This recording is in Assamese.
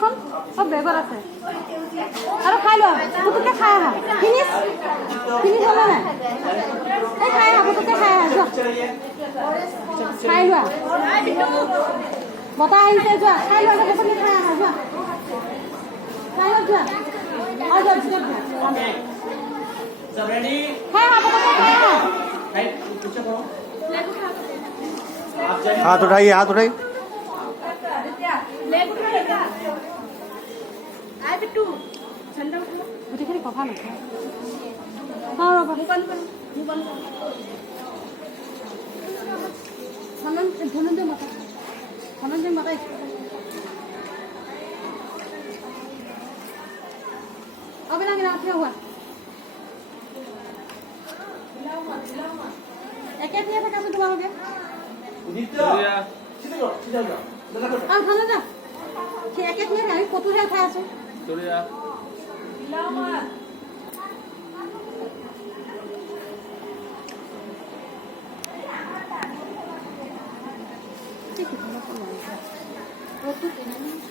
বেগখন সব বেগত আছে আৰু খাই লোৱা পুতুকে খাই আহা ফিনিছ হ'লে নাই এই খাই আহা পুতুকে খাই আহা যোৱা খাই লোৱা বতাহ আহিছে যোৱা খাই লোৱা পুতুকে খাই আহা যোৱা খাই লোৱা যোৱা আৰু যোৱা ভিতৰত যোৱা सब रेडी খাই আহা পুতুকে খাই आहा राइट पीछे करो हाथ उठाइए हाथ उठाइए গোটেইখিনি কভাৰ নকৰা অঁ ৰ'বা ধনঞ্জয় মাতা অবিলাঙ্গিনা উঠে হোৱা একে দিয়ে থাকাছো তোমালোকে আৰু ধনঞ্জয় সেই একে দিয়ে আমি ফটোহে উঠাই আছো Roti